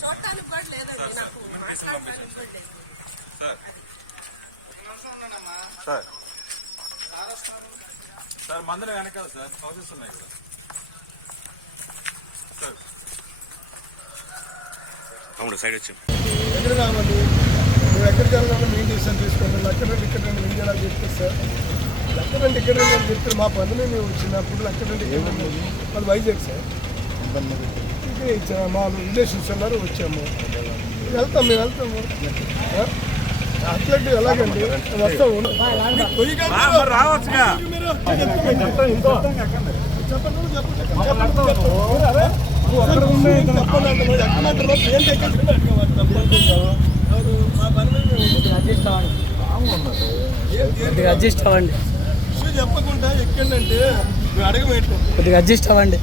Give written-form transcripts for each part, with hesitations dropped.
చూడటానికి కూడా లేదండి, నాకు మాట్లాడడానికి కూడా లేదు. సార్ సార్ మందిరం వెనకాల సార్ హౌసెస్ ఉన్నాయి కదా సార్. అవును సైడ్ వచ్చి ఎక్కడ కావాలి నువ్వు ఎక్కడికి వెళ్ళాలో మీ డిసిషన్ తీసుకోండి. లెక్కడంటే ఇక్కడ మీరు ఎలా చెప్తే సార్ లెక్కడంటే ఇక్కడ చెప్తే మా పనులు మేము వచ్చినప్పుడు లెక్కడంటే ఇక్కడ అది వైజాగ్ సార్ ఇక్కడ ఇచ్చాము. మా రిలేషన్స్ ఉన్నారు వచ్చాము, మేము వెళ్తాము అట్లకి ఎలాగండి వస్తాము రావచ్చుగా అడ్జస్ట్ అవ్వండి, చెప్పకుండా ఎక్కండి మేము అడగమేంటి కొద్దిగా అడ్జస్ట్ అవ్వండి.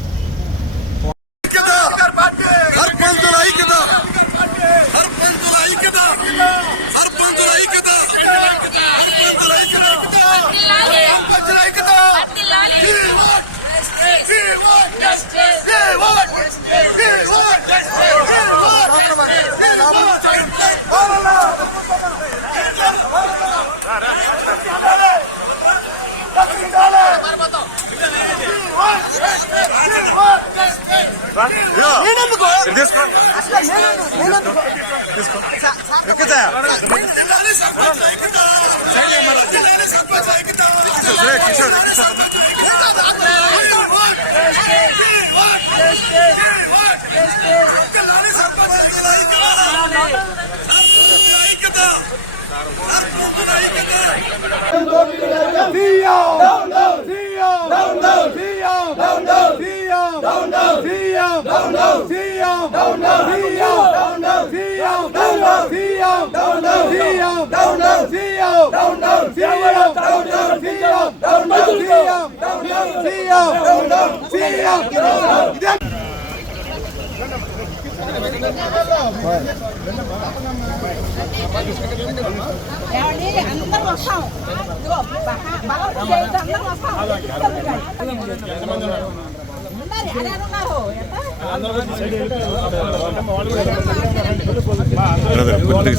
అందరూ వస్తాం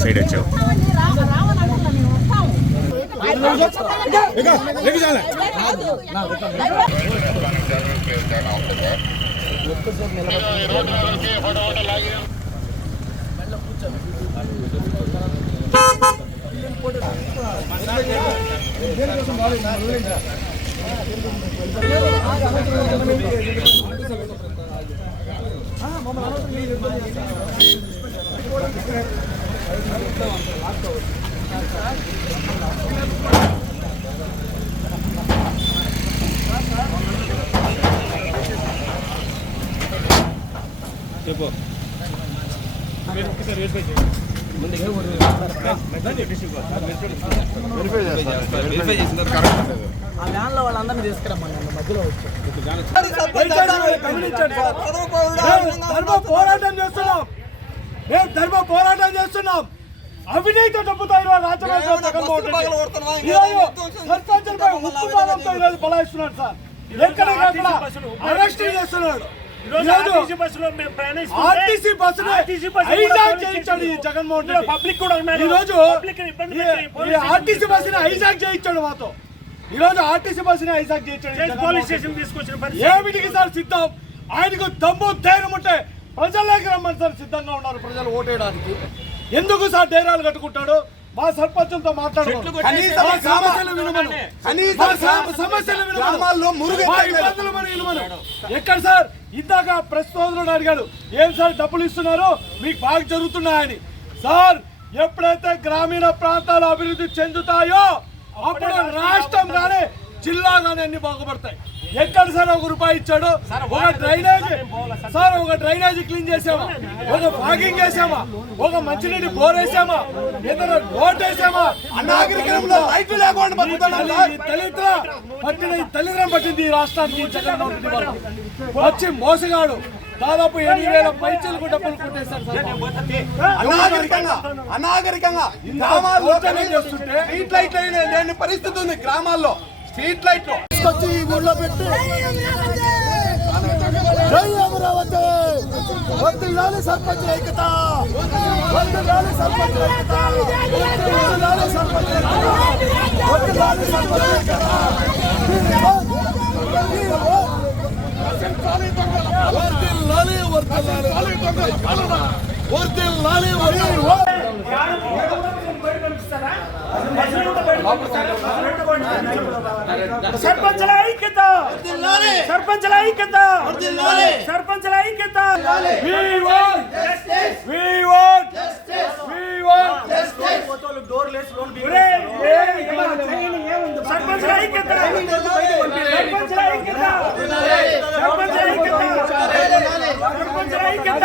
సైడ్ వచ్చావు చెప్పు ఆ వ్యాన్లో వాళ్ళందరినీ తీసుకురమ్మని మధ్యలో ధర్మ పోరాటం చేస్తున్నాం. అవినీతి డబ్బుతో ఈరోజు బలాయిస్తున్నాడు సార్. ఎక్కడ అరెస్ట్ చేస్తున్నాడు. ఆర్టీసీ బస్సులు హైజాక్ చేయించాడు ఈ జగన్మోహన్ రెడ్డి. పబ్లిక్ కూడా ఈరోజు ఆర్టీసీ బస్సుని హైజాక్ చేయించాడు మాతో. ఈరోజు ఆర్టీసీ బస్సుని హైజాక్ చేయించాడు. పోలీస్ స్టేషన్ తీసుకొచ్చిన ఏమిటికి సార్ సిద్ధం? ఆయనకు దమ్ము ధైర్యం ఉంటే ప్రజల్లోకి రమ్మని సార్ సిద్ధంగా ఉన్నారు ప్రజలు ఓటేయడానికి. ఎందుకు సార్ డేరాలు కట్టుకుంటాడు? మా సర్పంచులతో మాట్లాడుతున్నాం. ఎక్కడ సార్ ఇందాక ప్రెస్ సోదరుడు అడిగాడు, ఏం సార్ డబ్బులు ఇస్తున్నారు మీకు బాగా జరుగుతున్నాయని. సార్ ఎప్పుడైతే గ్రామీణ ప్రాంతాలు అభివృద్ధి చెందుతాయో అప్పుడు రాష్ట్రం కానీ జిల్లా కానీ అన్ని బాగుపడతాయి. ఎక్కడ సార్ ఒక రూపాయి ఇచ్చాడు? ఒక డ్రైనేజీ సార్, ఒక డ్రైనేజీ క్లీన్ చేసామా? ఒక ఫాగింగ్ చేసామా? ఒక మంచినీటి బోర్ వేసామా? ఏదైనా రోడ్ వేసామా? తల్లిదండ్రులు పట్టింది ఈ రాష్ట్రానికి జగన్మోహన్ రెడ్డి గారు. వచ్చి మోసగాడు దాదాపు 8,000 పైచలకు డబ్బులు కొట్టేశారు సార్. అనాగరికంగా గ్రామాల్లో చేస్తుంటే స్ట్రీట్ లైట్ లేని పరిస్థితి ఉంది. గ్రామాల్లో స్ట్రీట్ లైట్ తీసుకొచ్చి ఊళ్ళో పెట్టి జై అమరావతి వర్ధిల్లాలి సర్పంచ్ ఐక్యత వర్ధిల్లాలి సర్పంచ్ ఐక్యత వర్ధిల్లాలి సర్పంచ్ ఐక్యత వర్ధిల్లాలి సర్పంచ్ ఐక్యత వర్ధిల్లాలి వర్ధిల్లాలి సర్పంచుల ఐక్యత సర్పంచుల ఐక్యత సర్పంచుల ఐక్యత సర్పంచుల ఐక్యత సర్పంచుల ఐక్యత సర్పంచుల ఐక్యత